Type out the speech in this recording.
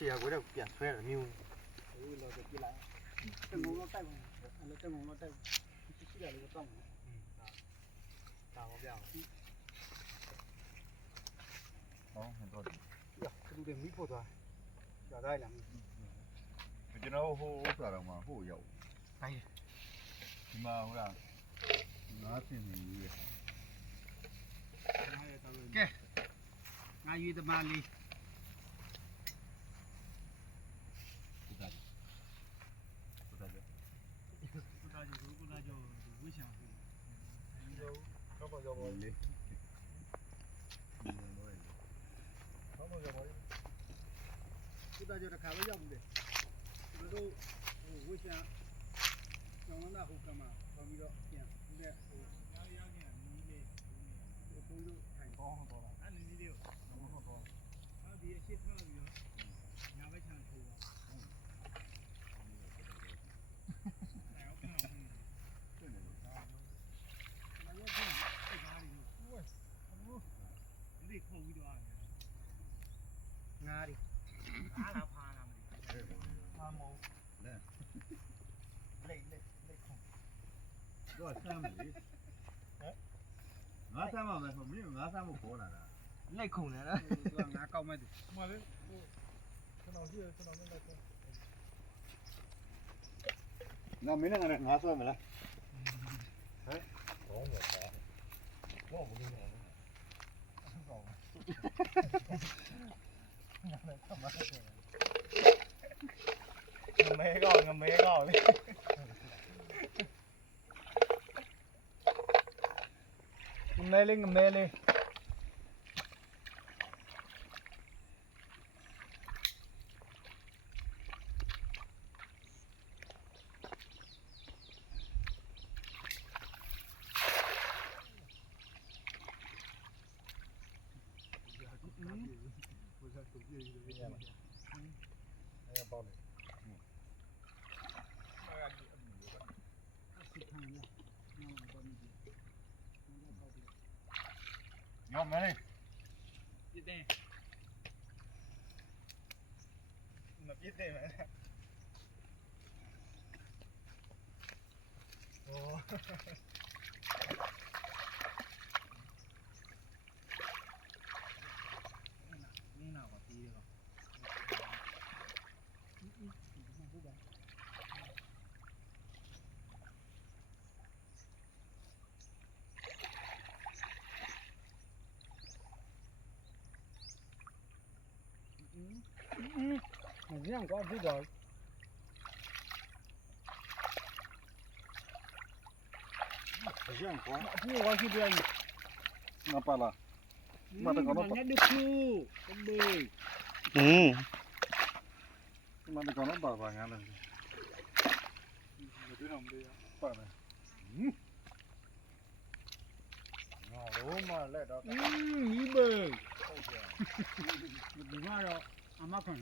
ခြေရကိုတော့ပြန်ဆွဲတယ်မျိုးဟုတ်လို့ပြလိုက်တငုံတော့တိုက်ပါအဲ့လိုတငုံတော့တိုက်ရှိတယ်လို့တောင်းတယ်ဒါပါဗျာဟောဟန်တော့သူတွေမိဖို့သွားကြได้လားကျွန်တော်ဟိုဥစ္စာတော့မှဟိုရောက်တိုင်းဒီမှာဟိုလားငါးဆင်းနေကြီးရကဲငါရွေးသမားလေးဟုတ်တယ်ဟုတ်တယ်ကိုလာကြဝိချာဟုတ်တော့တော့တော့လေးကိုလာကြတခါပဲရောက်ဘူးလေကျွန်တော်တို့ဟိုဝိချာကျောင်းသားဟိုကမှာပေါပြီးတော့ပြန်နဲ့ဟိုရောက်နေနီးလေးဟိုကိုတို့ထိုင်ပေါင်းတော့အဲ့နီးလေးကိုဟုတ်တော့အဲ့ဒီအရှိထပြီးတော့ညာဘက်ချမ်းထိုးပါငါးရီအားလာဖာလာမသိဘူးအားမောလက်ခုံတော့ဆမ်းပြီငါးဆမ်းမှာမယ်ဆိုမင်းငါးဆမ်းဖို့ခေါ်လာတာလက်ခုံတယ်နော်သူကငါးကောက်မဲ့သူမှန်လေကျွန်တော်ရှိရကျွန်တော်နဲ့လက်ခုံငါမင်းနဲ့ငါနဲ့ငါးဆွဲမလားဟမ်ဘောင်းတော့ပါဘောင်းဘူးနေတယ်ဟုတ်ပါဘူးငမဲကောက်လေငမဲလေးညောင်းမယ်ပြစ်တယ်မပြစ်တယ်မယ်โอ้นี่น่าว่าตีเลยမင်းကွာဖြစ်တော့ရန်ကွာအဖိုးဝါရှိပြန်ငါပါလားမတကောတော့ညက်ခုတမေးမတကောတော့ပါငါလည်းဒီတော့မလေးပါမယ်ငါလုံးမလက်တော့မီးဘေးဟုတ်ကဲ့ဒီမှာတော့အမခံ